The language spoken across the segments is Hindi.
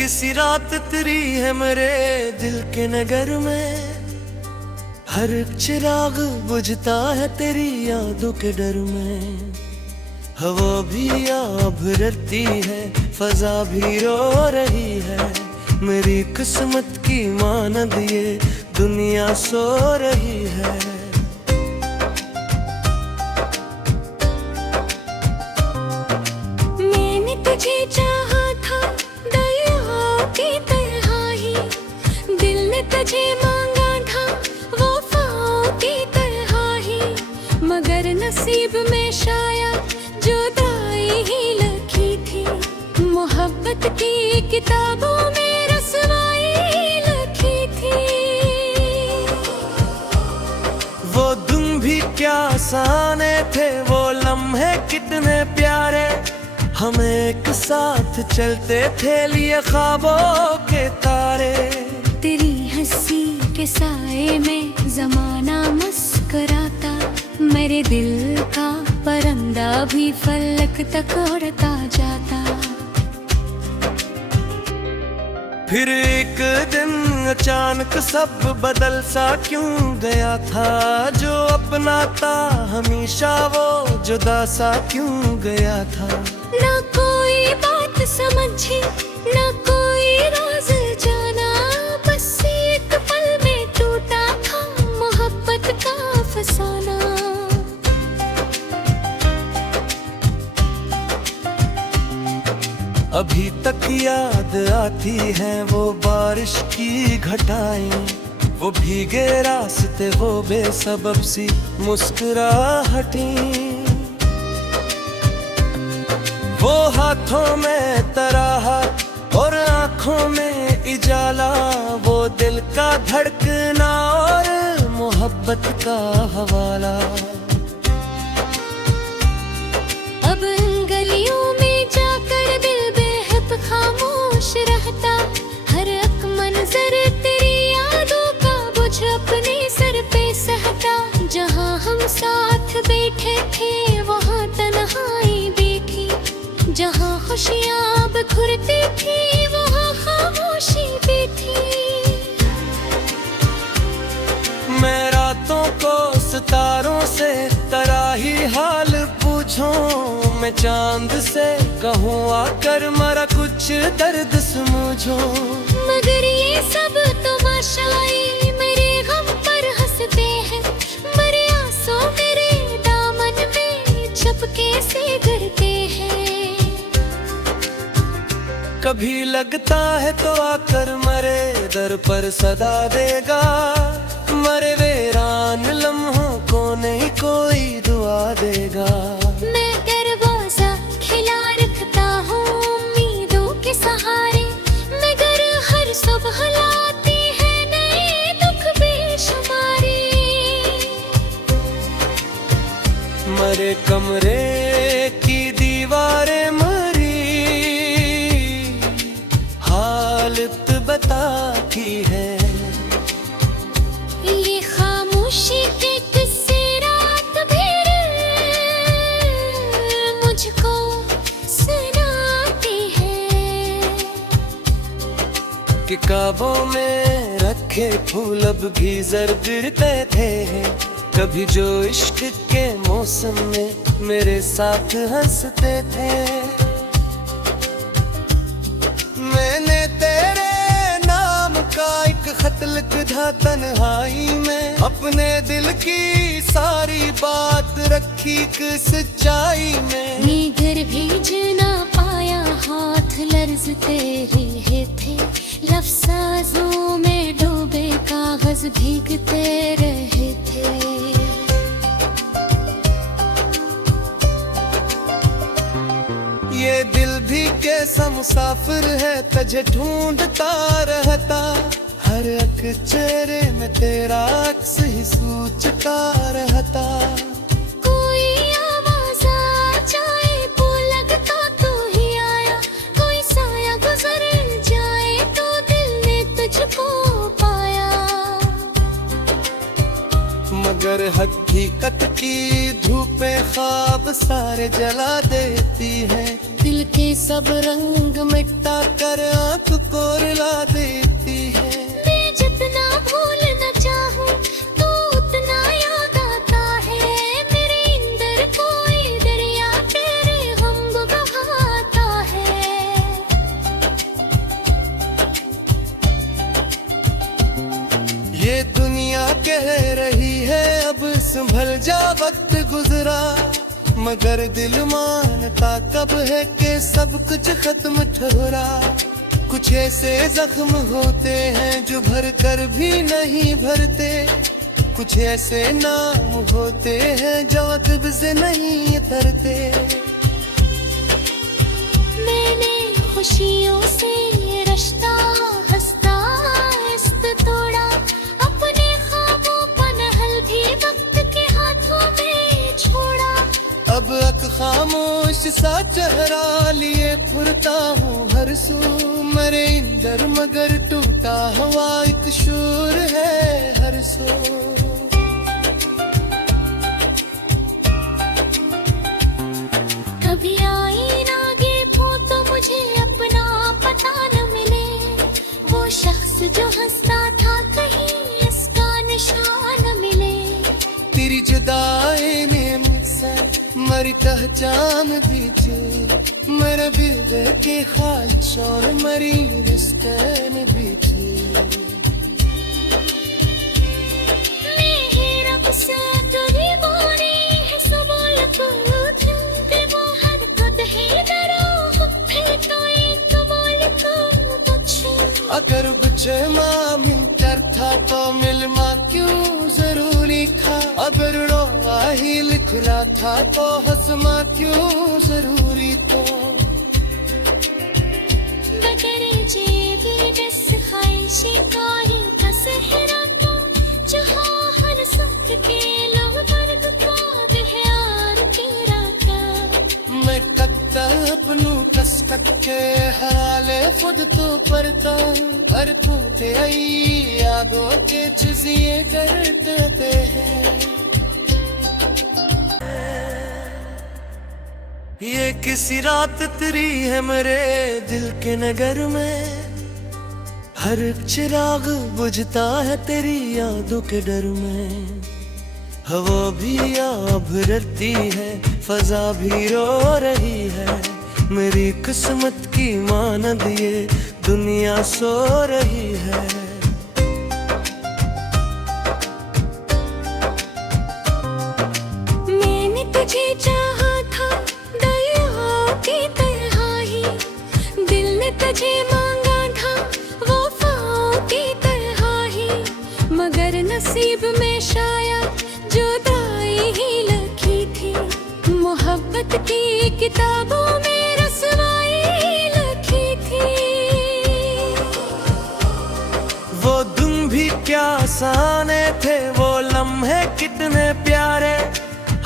किसी रात तेरी है मेरे दिल के नगर में, हर चिराग बुझता है तेरी यादों के डर में। हवा भी अब डरती है, फजा भी रो रही है, मेरी किस्मत की मानद ये दुनिया सो रही है। मैंने तुझे चाहा था दरिया की तरह ही, दिल ने तुझे मांगा था वफाओं की तरह ही, मगर नसीब में शायद जुदाई ही लिखी थी, मोहब्बत की किताबों में रसवाई लिखी थी। वो दिन भी क्या आसाने थे, वो लम्हे कितने प्यारे, हम एक साथ चलते थे लिए ख्वाबों के तारे। तेरी हंसी के साए में जमाना मुस्कुराता, मेरे दिल का परिंदा भी फलक तक उड़ता जाता। फिर एक दिन अचानक सब बदल सा क्यों गया था, जो अपना था हमेशा वो जुदा सा क्यों गया था। ना कोई बात समझी, ना कोई राज जाना, बस एक पल में टूटा था मोहब्बत का फसाना। अभी तक याद आती है वो बारिश की घटाएं, वो भीगे रास्ते, वो बेसबब सी मुस्कुराहटें, वो हाथों में तराहट और आंखों में इजाला, वो दिल का धड़कना और मोहब्बत का हवाला। अब इन गलियों में जाकर दिल बेहद खामोश रहता, हर एक मंजर तेरी यादों का बोझ अपने सर पे सहता। जहाँ हम साथ बैठे थे वहाँ तन्हाई बैठी, जहाँ खुशियाँ बिखरती थी वहाँ खामोशी भी थी। मैं रातों को सितारों से तराही हाल पूछूं, मैं चांद से कहूँ आकर मरा कुछ दर्द समझो। मगर ये सब तमाशाई मेरे गम पर हंसते हैं, मेरे आंसू मेरे दामन में चुपके से गिरते हैं। कभी लगता है तो आकर मरे दर पर सदा देगा, मरे वीरान लम्हों को नहीं कोई दुआ देगा। मैं दरवाजा खिला रखता हूँ उम्मीदों के सहारे, मगर हर सुबह लाती है नए दुख बेशुमारे। मरे कमरे की दीवारें मरी, हालत बताती है। ये खामोशी के किस्से रात भर मुझको सुनाती है, कि काबों में रखे फूल अब भी जर गिरते थे, कभी जो इश्क के मौसम में मेरे साथ हंसते थे। मैंने तेरे नाम का एक खत लिखा तन्हाई में, अपने दिल की सारी बात रखी एक सच्चाई में। ये घर भेज ना पाया, हाथ लर्जते रहे थे, लफ्ज़ों में डूबे कागज भीगते रहे थे। ये दिल भी कैसा मुसाफिर है, तुझे ढूंढता रहता, हर एक चेहरे में तेरा अक्स ही सोचता रहता। कोई आवाज़ आ जाए वो लगता तू ही आया, कोई साया गुजर जाए तो दिल ने तुझको पाया। मगर हकीकत की धूपें ख्वाब सारे जला देती हैं। दिल के सब रंग मिटा कर आंख को रुला देती है। मैं जितना भूलना चाहूं तो उतना याद आता है। मेरे अंदर कोई दरिया तेरे हम बहाता है। ये दुनिया कह रही है अब संभल जा, वक्त गुजरा, मगर दिल मानता कब है कि सब कुछ खत्म ठहरा। कुछ ऐसे जख्म होते हैं जो भर कर भी नहीं भरते, कुछ ऐसे नाम होते हैं जो दिल से नहीं उतरते। मैंने खुशियों से रिश्ता हंसता इश्क तोड़ा, अपने ख्वाबों का नहल भी वक्त के हाथों में छोड़ा। अब खामोश सा चेहरा लिए फुरता हूँ हर सू, मरे इंदर मगर टूटा हुआ एक शोर है हर सू। कभी आई ना देखो तो मुझे अपना पता न मिले, वो शख्स जो हंसता था कहीं इसका निशान मिले। तेरी जुदाई में मुझसे मरी पहचान दीजिए, मेरे दिल के ख्वाहिश और मरी रिश्ते भी थी। मेरे रब से करीब होने है सवाल पूछूं कि वो हरकत ही डरो फिर तो एक कमाल को पूछूं। अगर कुछ मामी करता तो मिलना क्यों जरूरी था, अगर रोआ ही लिख रहा था तो हंसना क्यों जरूरी तो। बगर जेब बस ख्वाहिशी का ही था सहरा तो, जहाँ हर सुख के लोग दर्द का बिहार तेरा था। मैं कत्ता अपनू कस के हाले खुद तो पड़ता, हर टूटे आई यादों के चीजें करते हैं। ये किसी रात तेरी है मेरे दिल के नगर में, हर चिराग बुझता है तेरी यादों के डर में। हवा भी अब डरती है, फजा भी रो रही है, मेरी किस्मत की मानद ये दुनिया सो रही है। मैंने तुझे चाहा था दरियाओं की तरह ही, दिल ने तुझे मांगा था वफाओं की तरह ही, मगर नसीब में शायद जुदाई ही लिखी थी। मोहब्बत की किताबों में रसवाई लिखी थी। वो दिन भी क्या आसाने थे, वो लम्हे कितने प्यारे,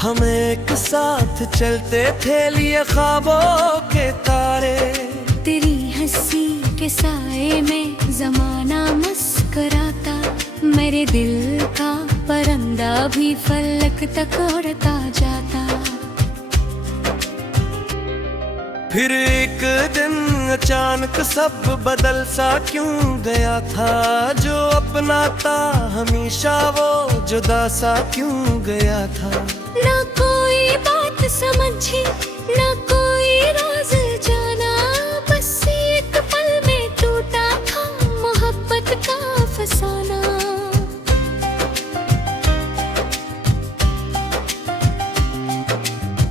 हम एक साथ चलते थे लिए ख्वाबों के तारे। तेरी हंसी के साए में जमाना मुस्कुराता, मेरे दिल का परिंदा भी फलक तक उड़ता जाता। फिर एक दिन अचानक सब बदल सा क्यों गया था, जो अपना था हमेशा वो जुदा सा क्यों गया था। ना कोई बात समझी ना कोई राज जाना, बस एक पल में टूटा था मोहब्बत का फसाना।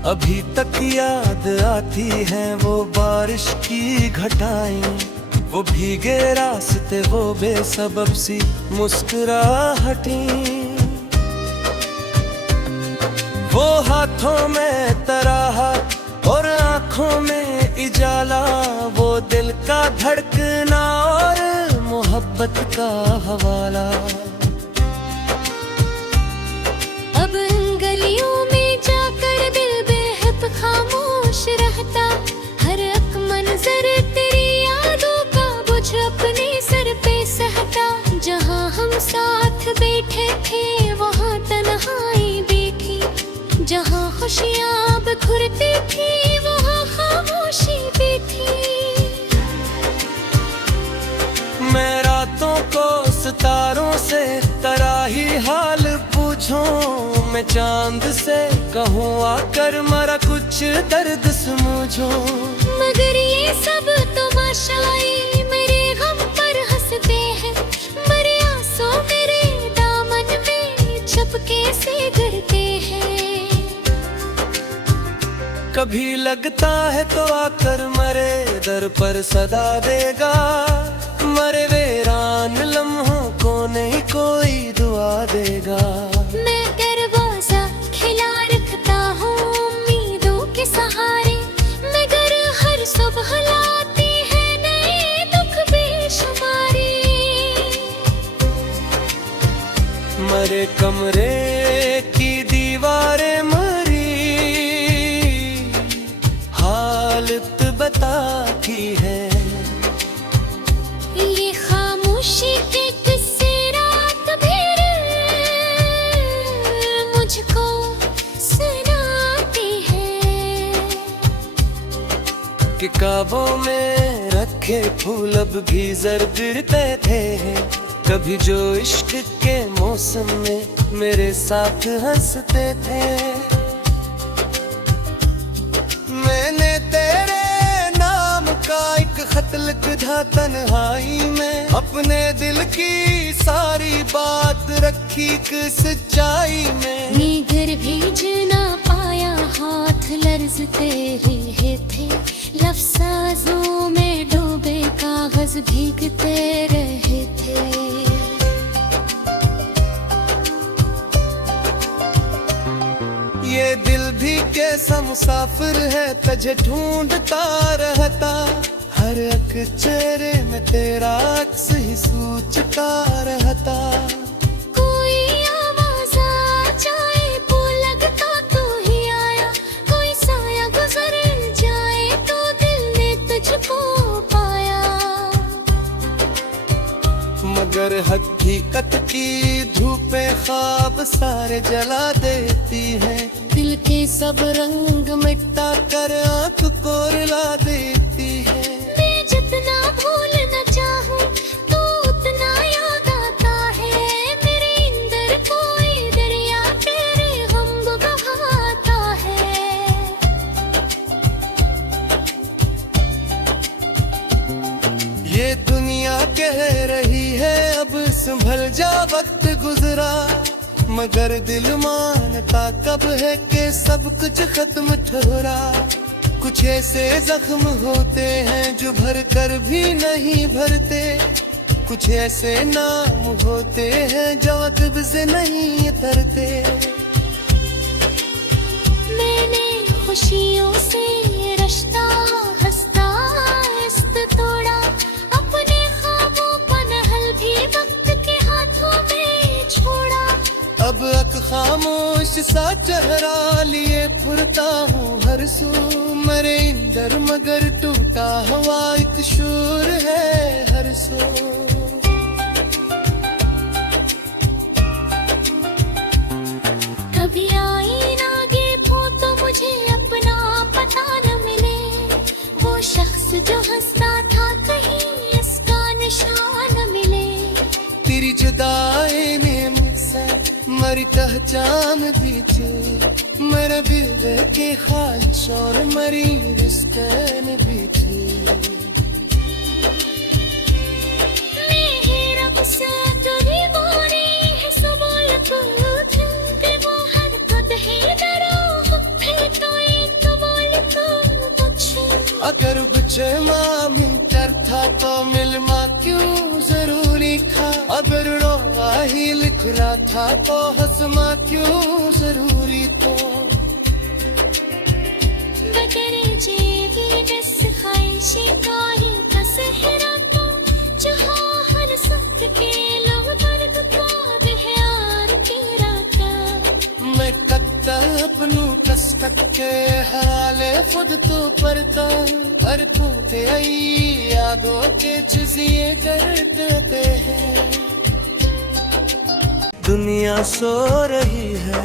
अभी तक याद आती है वो बारिश की घटाएं, वो भीगे रास्ते वो बेसबब सी मुस्कुराहटें, वो हाथों में तराहट और आंखों में इजाला, वो दिल का धड़कना और मोहब्बत का हवाला। अब इन गलियों में जाकर दिल बेहद खामोश रहता, हर एक मंजर तेरी यादों का बोझ अपने सर पे सहता। जहाँ हम साथ बैठे थे वहाँ तना खुशियाँ बिखरती थी, वहाँ खामोशी भी थी। मैं रातों को सितारों से तराही हाल पूछूं, मैं चांद से कहूँ आकर मरा कुछ दर्द समझो। मगर ये सब तमाशाई मेरे गम पर हंसते हैं, मरे आंसू मेरे दामन में चपके से गिरते हैं। कभी लगता है तो आकर मरे दर पर सदा देगा, मरे वीरान लम्हों को नहीं कोई दुआ देगा। मैं दरवाजा खिला रखता हूँ उम्मीदों के सहारे, मगर हर सुबह लाती है नए दुख बेशुमारे। मरे कमरे की दीवारें मरी हालत बताती है। ये खामोशी के किस्से रात भर मुझको सुनाती है कि ख्वाबों में रखे फूल अब भी जर्द गिरते थे, कभी जो इश्क के मौसम में मेरे साथ हंसते थे। मैंने तेरे नाम का एक खत लिखा तन्हाई में, अपने दिल की सारी बात रखी एक सच्चाई में। मैं घर भेज ना पाया, हाथ लर्जते रहे थे, लफ्ज़ों में डूबे कागज भीगते रहे थे। ये दिल भी कैसा मुसाफिर है, तुझे ढूंढता रहता, हर एक चेहरे में तेरा अक्स ही सूझता रहता। कोई आवाज़ आ जाए वो लगता तू ही आया, कोई साया गुजर जाए तो दिल ने तुझको पाया। मगर हकीकत की धूपें ख्वाब सारे जला देती हैं, दिल के सब रंग मिटा कर आँख को रुला देती है। मैं जितना भूलना चाहूँ तो उतना याद आता है, मेरे अंदर कोई दरिया तेरे गम बहाता है। ये दुनिया कह रही है अब संभल जा वक्त गुजरा, मगर दिल मानता कब है कि सब कुछ खत्म ठहरा। कुछ ऐसे जख्म होते हैं जो भर कर भी नहीं भरते, कुछ ऐसे नाम होते हैं जो अदब से नहीं उतरते। मैंने खुशियों से रिश्ता हंसता इस्त तोड़ा, अपने ख्वाबों का नहल भी वक्त के हाथों में छोड़ा। अब अक खामोश सा चेहरा लिए फुरता हूँ हर सू, मरे इंदर मगर टूटा हुआ एक शूर है हर सू। कभी आई ना देखो तो मुझे अपना पता न मिले, वो शख्स जो हंसता था कहीं इसका निशान मिले। तेरी जुदाई में मुझसे मरी पहचान भी थी, मेरे दिल के ख्वाहिश और मरी रिश्तें भी थी। मेरा गुस्सा तो दीवानी है सबल को उठते वो हरकत ही डरो फिर तो एक कमाल को पूछो। अगर बचे मामी था तो मिलना क्यों जरूरी था, अगर रोआ ही लिख रहा था तो हंसना क्यों जरूरी तो। बगैर जेबी बस ख्वाहिशी का ही कसहरा तो, जहाँ हर सख्त के लोग दर्द का बिहार की राता। मैं कत्ता अपनू कस के हाले खुद तो परता, पर तू ते आई यादों के चीज़ें करते हैं। दुनिया सो रही है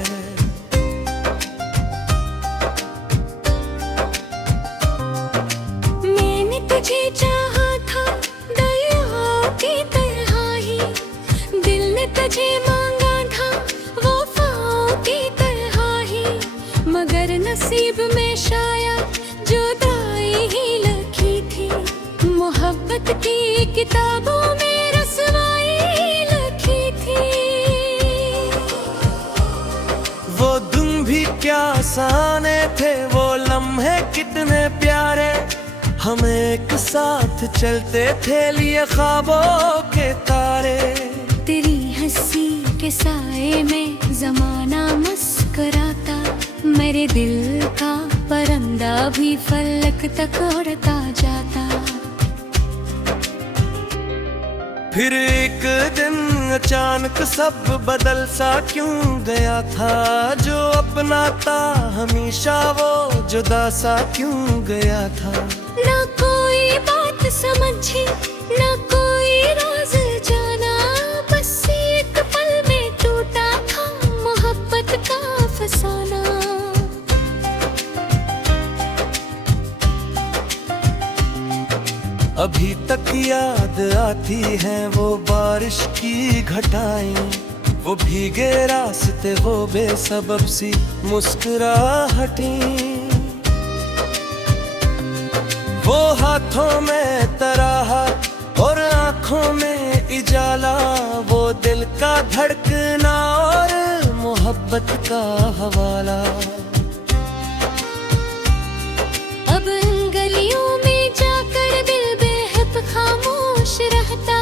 तुझे चाहा था दरियाओं की तरह ही, दिल ने तुझे मांगा था वफाओं की तरह ही, मगर नसीब में शायद जुदाई ही लिखी थी, मोहब्बत की किताबों में रसवाई लिखी थी। वो दिन भी क्या आसाने थे, वो लम्हे कितने प्यारे, हम एक साथ चलते थे लिए ख्वाबों के तारे। तेरी हंसी के साए में जमाना मुस्कुराता, मेरे दिल का परिंदा भी फलक तक उड़ता जाता। फिर एक दिन अचानक सब बदल सा क्यों गया था, जो अपना था हमेशा वो जुदा सा क्यों गया था। ना कोई बात समझी, ना कोई राज जाना, बस एक पल में टूटा था मोहब्बत का फसाना। अभी तक याद आती है वो बारिश की घटाएं, वो भीगे रास्ते, वो बेसबब सी मुस्कुराहटें, वो हाथों में तराहट और आंखों में इजाला, वो दिल का धड़कना और मोहब्बत का हवाला। अब इन गलियों में जाकर दिल बेहद खामोश रहता,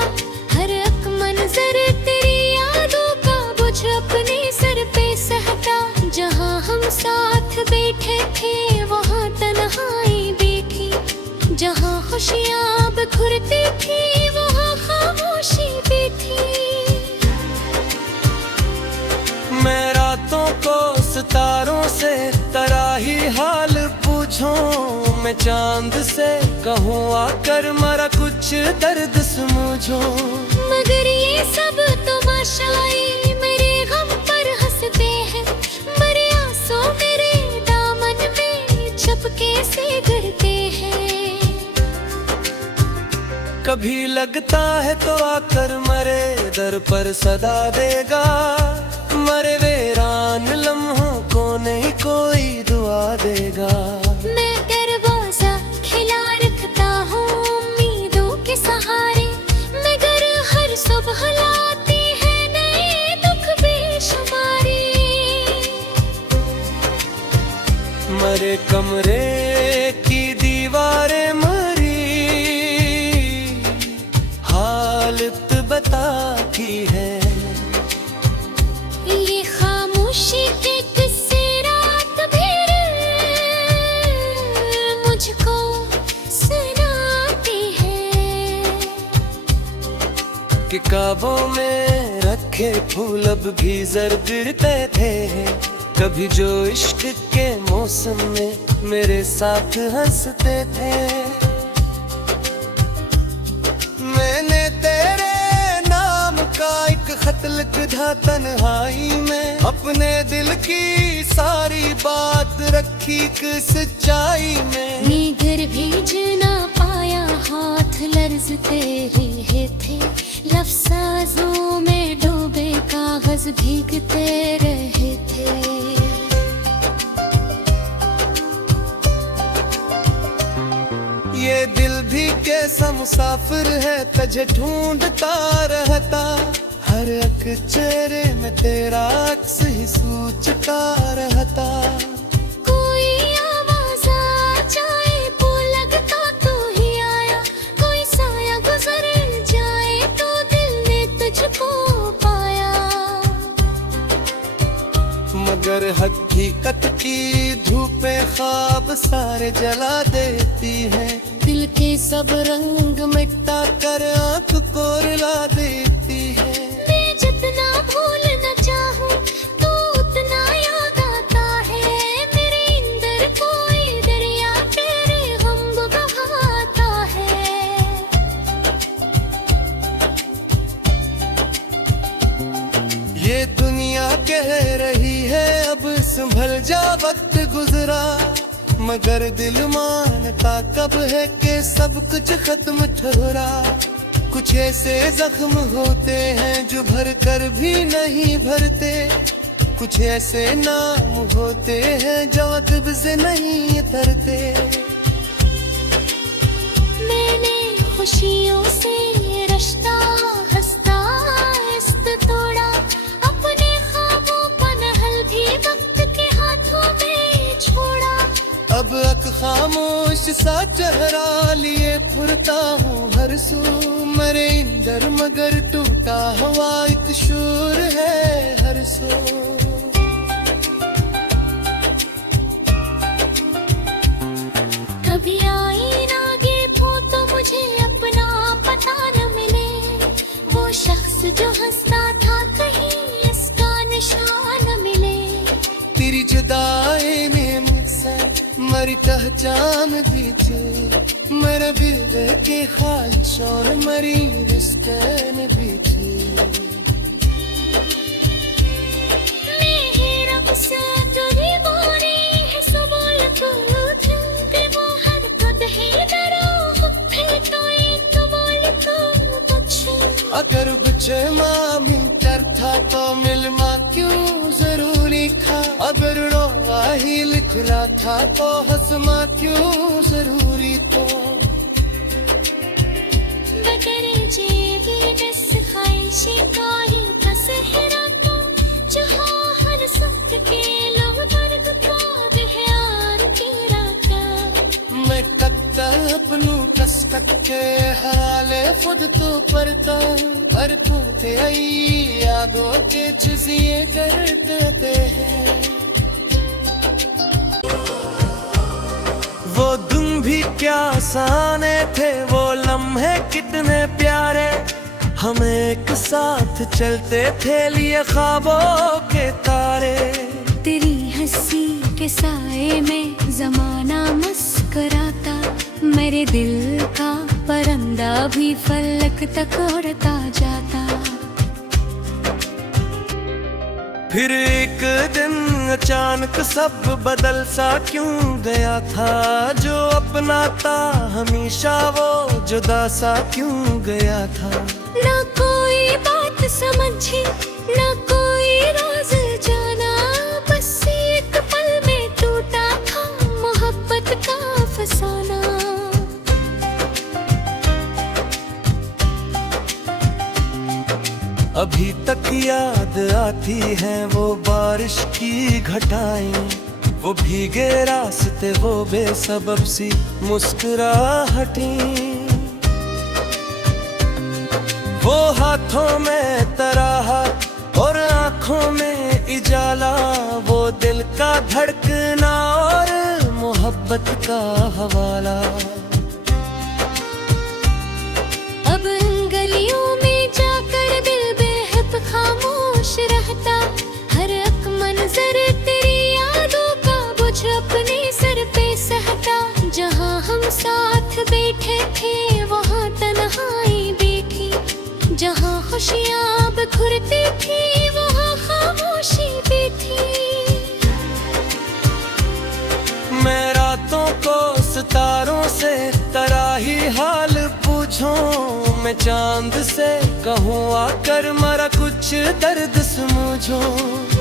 हर एक मंजर तेरी यादों का बोझ अपने सर पे सहता। जहाँ हम साथ बैठे थे वहाँ तन्हाई बैठी, जहाँ खुशियाँ बिखरती थी वहाँ खामोशी बैठी। मैं रातों को सितारों से तराही हाल पूछूं, मैं चांद से कहूँ आकर मरा कुछ दर्द समझो। मगर ये सब तमाशाई मेरे गम पर हंसते हैं, मेरे आंसू मेरे दामन में चुपके से गिरते हैं। कभी लगता है तो आकर मरे दर पर सदा देगा, मरे वीरान लम्हों को नहीं कोई दुआ देगा। मैं दरवाजा खिला रखता हूँ उम्मीदों के सहारे, मगर हर सुबह लाती है नए दुख बेशुमारे। मरे कमरे की दीवारें मरी, हालत बताती है। ये खामोशी के किस्से रात भर मुझको सुनाती है, कि काबों में रखे फूल अब भी जर गिरते थे, कभी जो इश्क के मौसम में मेरे साथ हंसते थे। मैंने तेरे नाम का एक खत लिखा तन्हाई में, अपने दिल की सारी बात रखी एक सच्चाई में। मैं घर भेज ना पाया, हाथ लर्जते रहे थे, लफ्ज़ों में डूबे कागज भीगते रहे थे। ये दिल भी कैसा मुसाफिर है, तुझे ढूंढता रहता, हर एक चेहरे में तेरा अक्स ही सूझता रहता। कोई आवाज़ आ जाए वो लगता तू ही आया, कोई साया गुजर जाए तो दिल ने तुझको पाया। मगर हकीकत की धूपें ख्वाब सारे जला देती हैं, दिल के सब रंग मिटा कर आंख को रुला देती है। मैं जितना भूलना चाहूँ तो उतना याद आता है, मेरे अंदर कोई दरिया तेरे गम बहाता है। ये दुनिया कह रही है अब संभल जा, वक्त गुजरा, मगर दिल मानता कब है कि सब कुछ खत्म थोड़ा। कुछ ऐसे जख्म होते हैं जो भर कर भी नहीं भरते, कुछ ऐसे नाम होते हैं जो दिल से नहीं उतरते। मैंने खुशियों से रिश्ता हंसता इस्त तोड़ा, अपने ख्वाबों का महल भी वक्त के हाथों में छोड़ा। अब अक खामोश सा चेहरा लिए फुरता हूँ हर सू, मरे इंदर मगर टूटा हुआ एक शूर है हर सू। कभी आईना देखो तो मुझे अपना पता न मिले, वो शख्स जो हंसता था कहीं इसका निशान न मिले। तेरी जुदाई में मुझसे मरी पहचान दीजिए, मेरा दिल के ख्वाहिश और मरी रिश्तें भी थी। मेरे रब से तेरी बारी है सवाल को उठते वो हर खुद ही डरो फिर तो एक बोल को पूछे। अगर बच्चे मामी करता तो मिलना क्यों जरूरी था, अगर रोआ ही लिख रहा था तो हंसना क्यों जरूरी तो। बगैर जेबी बस ख्वाहिशें का ही था सहरा तो, जहाँ हर सुख के लोग दर्द का बहार तेरा था। मैं कत्ता अपनू कस के हाले खुद तो परता, पर तू थे आई यादों के चीज़ें करते हैं। वो दिन भी क्या आसाने थे, वो लम्हे कितने प्यारे, हम एक साथ चलते थे लिए ख्वाबों के तारे। तेरी हंसी के साए में जमाना मुस्कुराता, मेरे दिल का परिंदा भी फलक तक उड़ता जाता। फिर एक दिन अचानक सब बदल सा क्यों गया था, जो अपना था हमेशा वो जुदा सा क्यों गया था। ना कोई बात समझी ना कोई राज जाना, बस एक पल में टूटा था मोहब्बत का फसाना। अभी तक याद आती है वो बारिश की घटाएं, वो भीगे रास्ते वो बेसबब सी मुस्कुराहटें, वो हाथों में तराहट और आँखों में इजाला, वो दिल का धड़कना और मोहब्बत का हवाला। अब गलियों में जाकर दिल बेहद खामोश रहता, हर एक मंजर तेरी यादों का बोझ अपने सर पे सहता। जहाँ हम साथ बैठे थे वहाँ तन्हाई बैठी, जहाँ खुशियाँ बिखरती थी वहाँ खामोशी बैठी। मैं रातों को सितारों से तराही हाल पूछूं, मैं चांद से कहूँ आकर मरा कुछ दर्द समझो।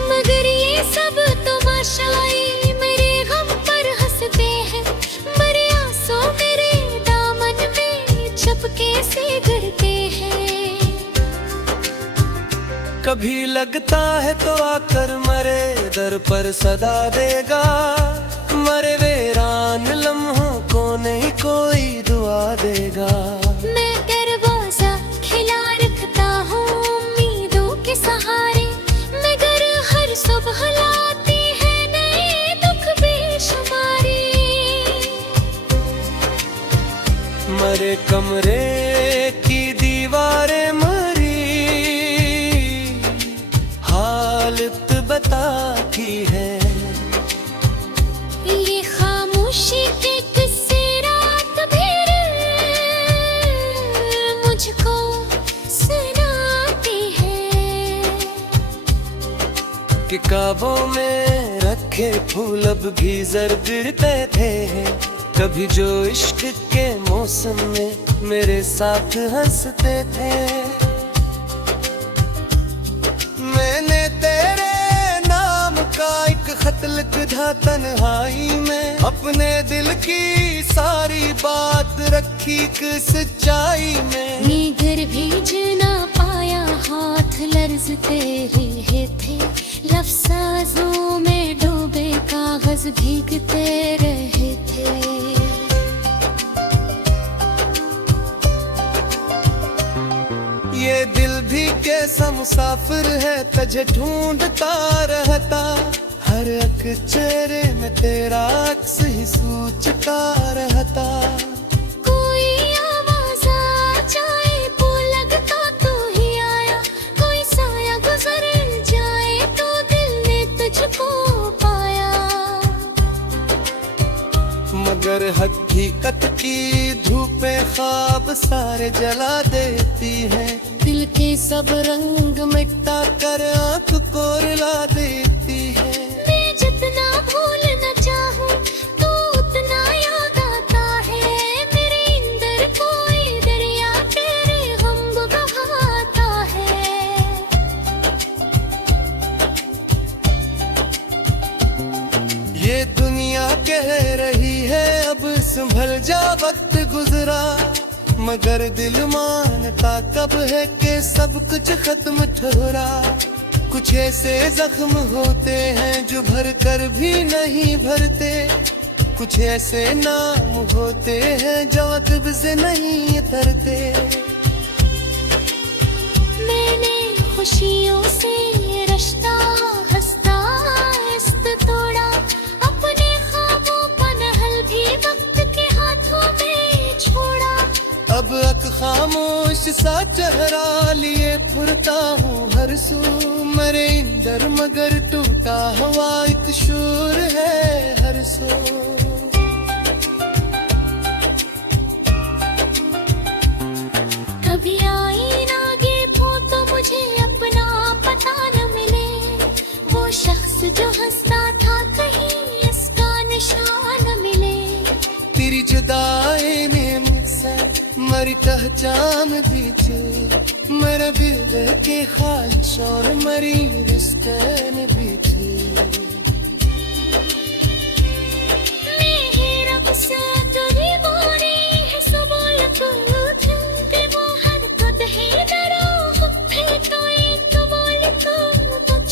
मगर ये सब तमाशाई मेरे गम पर हंसते हैं, मेरे आंसू मेरे दामन में चुपके से गिरते हैं। कभी लगता है तो आकर मरे दर पर सदा देगा, मरे वीरान लम्हों को नहीं कोई दुआ देगा। मैं दरवाजा खिला रखता हूँ उम्मीदों के सहारे, मगर हर सुबह लाती है नए दुख बेशुमारे। मरे कमरे की दीवारें मरी हालत बताती है, ये खामोशी के किस्से रात भर मुझको सुनाती है। कि कब ख्वाबों में रखे फूल अब भी जर गिरते थे। कभी जो इश्क के मौसम में मेरे साथ हंसते थे। मैंने तेरे नाम का एक खत लिखा तन्हाई में, अपने दिल की सारी बात रखी एक सच्चाई में। मैं घर भेज ना पाया, हाथ लर्जते रहे थे, लफ्ज़ों में डूबे कागज भीगते रहे थे। ये दिल भी कैसा मुसाफिर है, तुझे ढूंढता रहता। हर एक चेहरे में तेरा अक्स ही सूझता रहता। कोई आवाज़ आ जाए वो लगता तू ही आया, कोई साया गुजर जाए तो दिल ने तुझको पाया। मगर हकीकत की धूपें ख्वाब सारे जला देती हैं। दिल के सब रंग मिटा कर आंख को रुला देती है। मैं जितना भूलना चाहूं तू उतना याद आता है। मेरे अंदर कोई दरिया तेरे गम बहाता है। ये दुनिया कह रही है अब संभल जा, वक्त गुजरा। मगर दिल मानता कब है कि सब कुछ खत्म ठहरा। कुछ ऐसे जख्म होते हैं जो भर कर भी नहीं भरते। कुछ ऐसे नाम होते हैं जो अदब से नहीं उतरते। मैंने खुशियों से रिश्ता हंसता इस्त तोड़ा, अपने ख्वाबों का नहल भी वक्त के हाथों में छोड़ा। अब अक खामोश सा चेहरा लिए फुरता हूँ हर सू। मेरे अंदर मगर टूटा हुआ एक शूर है हर सू। कभी आई ना देखो तो मुझे अपना पता न मिले। वो शख्स जो हंसता था कहीं इसका निशान न मिले। तेरी जुदाई में मुझसे मरी पहचान दीजिए। मेरे दिल के ख्वाहिश और मरी रिश्ते भी थी। मेरे रब से तेरी वाणी है सवाल कुछ, वो हरकत है डरो फिर तो एक कमाल का कुछ।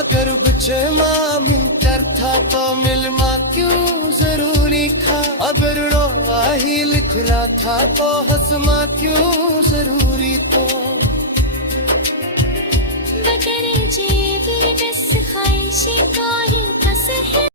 अगर बचे मामी करता तो मिलना क्यों जरूरी था। अगर रोआ ही लिख रहा था तो हंसना क्यों